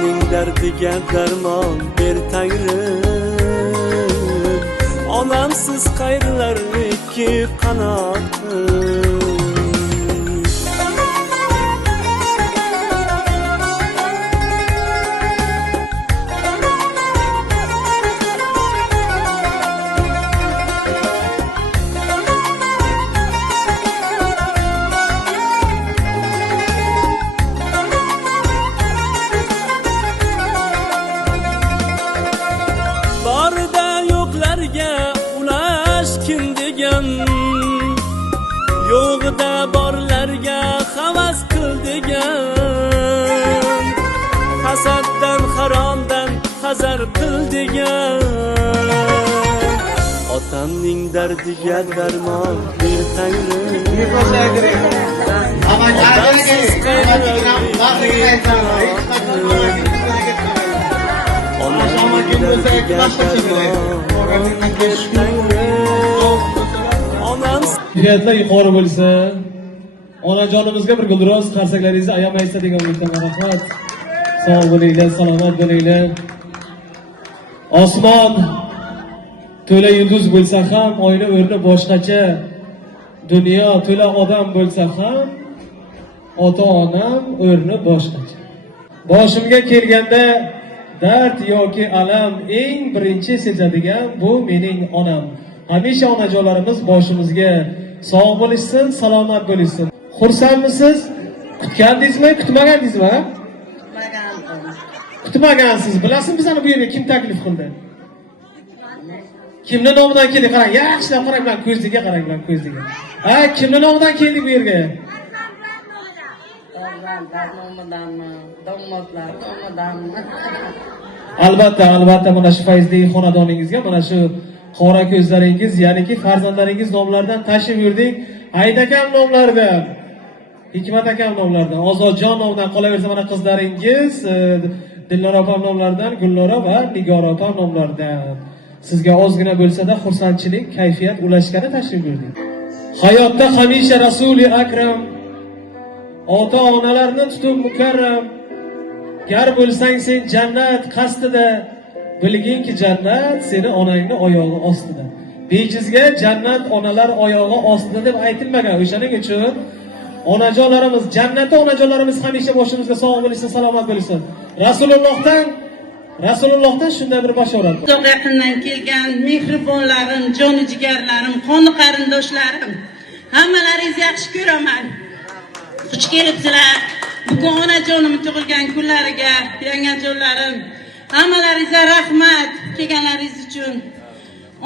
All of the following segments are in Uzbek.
otamning dardiga darmon ber Tangrim, onamsiz qayrilar ikki qanotim. Borida yo'qlarga ulash kim degan, yo'g'ida borlarga havas qil degan, hasaddan haromdan hazar qil degan. Otamning dardiga darmon ber Tangrim, onamsiz qayrilar ikki qanotim. Niyatlar yuqori bo'lsin. Onajonimizga bir gulroz qarsaklaringizni ayamaysa degan umiddaman. Rahmat. Sog' bo'linglar, salomat bo'linglar. Osmon to'la yulduz bo'lsa ham, oila o'rni boshqacha, dunyo to'la odam bo'lsa ham, ota-onam o'rni boshqacha. Boshimga kelganda dard yoki alam eng birinchi sezadigan bu mening onam. Hamisha onajonlarimiz boshimizga sog' bo'lishsin, salomat bo'lishsin. Xursandmisiz? Kutgandingizmi, kutmagandingizmi? Kutmagansiz. Bilasizmi bizani bu yerga kim taklif qildi? Kimning nomidan keldi? Qarang, yaxshilab qarang, bilan ko'zliga qarang, bilan ko'zliga. Ha, kimning nomidan keldik bu yerga? Albatta mana shu fayzli xonadoningizga, mana shu qora ko'zlaringiz, ya'niki farzandlaringiz nomlaridan tashrif yurdik. Hayit akam nomlaridan, Hikmat akam nomlaridan, Ozodjon nomidan, qolaversa mana qizlaringiz Dilnora opam nomlaridan, Gulnora va Nigora opam nomlaridan. Sizga ozgina bo'lsa-da xursandchilik, kayfiyat ulashgani tashrif yurdik. Hayotda hamisha Rasuli akram, ota-onalarni tutib mukarram. Gar bo'lsang sen jannat qasdida, bilginki jannat seni onangni oyog'i ostida. Bejizga jannat onalar oyog'i ostida deb aytilmagan. O'shaning uchun onajonlarimiz, jannatda onajonlarimiz hamisha boshimizga sog' bo'lsin, salomat bo'lsin. Rasulullohdan shunday bir bashorat. Uzoq yaqindan kelgan mehribonlarim, joni jigarlarim, qoni qarindoshlarim, hammalaringizni yaxshi ko'raman. Xush kelibsizlar. Bugun onajonim tug'ilgan kunlariga, yangajonlarim, hammalaringizga rahmat kelganlaringiz uchun.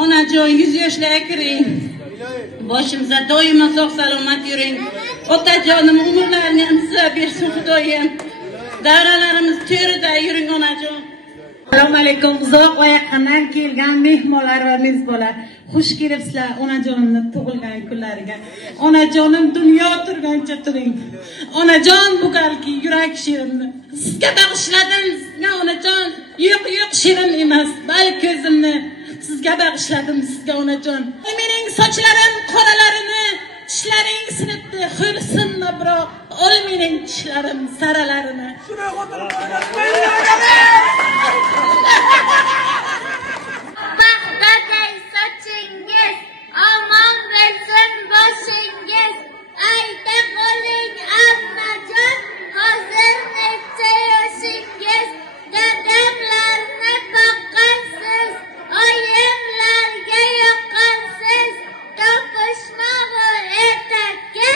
Onajon 100 yoshlarga kiring. Boshimizda doimo sog' salomat yuring. Otajonim umrlarini ham sizga bersin Xudoyim. Davralarimiz to'rida yuring onajon. Assalomu alaykum. Uzoq va yaqindan kelgan mehmonlar va mezbonlar. Xush kelibsizlar onajonimning tug'ilgan kunlariga. Onajonim dunyo turgancha turing. Onajon bu galgi yurak shirimni sizga bag'ishladim. Sizga onajon, yo'q shirin emas, balki ko'zimni sizga bag'ishladim sizga onajon. Mening sochlarim qoralarini, tishlaring sinibdi, xo'rsinma biroq, ol mening tishlarim saralarini. Baxtday sochingiz, omon bo'lsin boshingiz. Ayta qoling ammajon, hozir necha yoshingiz? Dadamlarni boqqansiz, oyimlarga yoqqansiz. Topishmag'i etakka,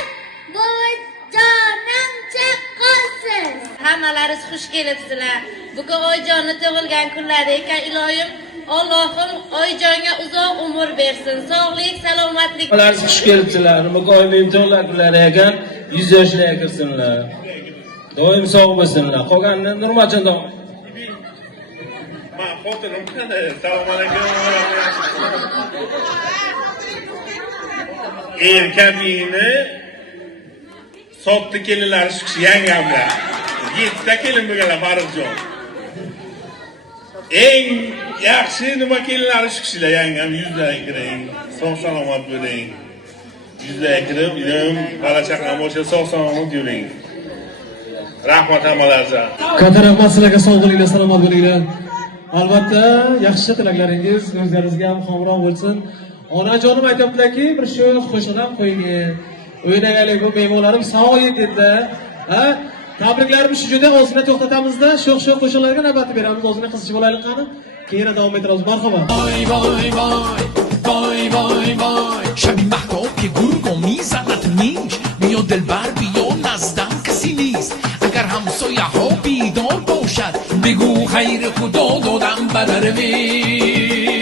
buvijonim chaqqansiz. Hammalaringiz xush kelibsizlar. Bugun Oyjonni tug'ilgan kunlari ekan, iloyim Allohim Oyjonga uzoq umr bersin. Sog'lik, salomatlik. Hammalaringiz xush kelibsizlar. Mukoyimning tug'ilgan kunlari ekan, 100 yoshlarga kirsinlar. Doim sog' bo'lsinlar. Qolganini Nurmajondan. Men xotinim qani? Assalomu alaykum. Erkamini sotdi kelinlar chiqish yangamlar. 7 ta kelin bo'lganlar Farruxjon. Eng yaxshi nima kelinlar chiqishlar yangam, yuzlaring kiring. Sog' salomat bo'ling. Yuzlaring kirib, ilim, bola chaqam bo'lsa sog' salomat yuring. Rahmat hammalarga. Katta rahmat sizlarga, sog' bo'linglar, salomat bo'linglar. Albatta, yaxshi tilaklaringiz o'zlaringizga ham hamroh bo'lsin. Onajonim aytibdilarki, bir shu qo'shiq ham qo'ying. O'ynagaylik, bu mehmonlarim sog' yedida. Ha? Tabriklarimiz shu joyda ozgina to'xtatamizda, sho'x qo'shiqlarga navbat beramiz. Ozgina qiziqchi bo'laylik qani. Keyin davom ettiramiz. Marhamat. وای وای وای وای وای وای شبی مهتاب که گرگو میزند نیک بیا دلبر بیا نزدم کسی نیست اگر همسایه ها بیدار باشد بگو خیر خدا دادم بدر وی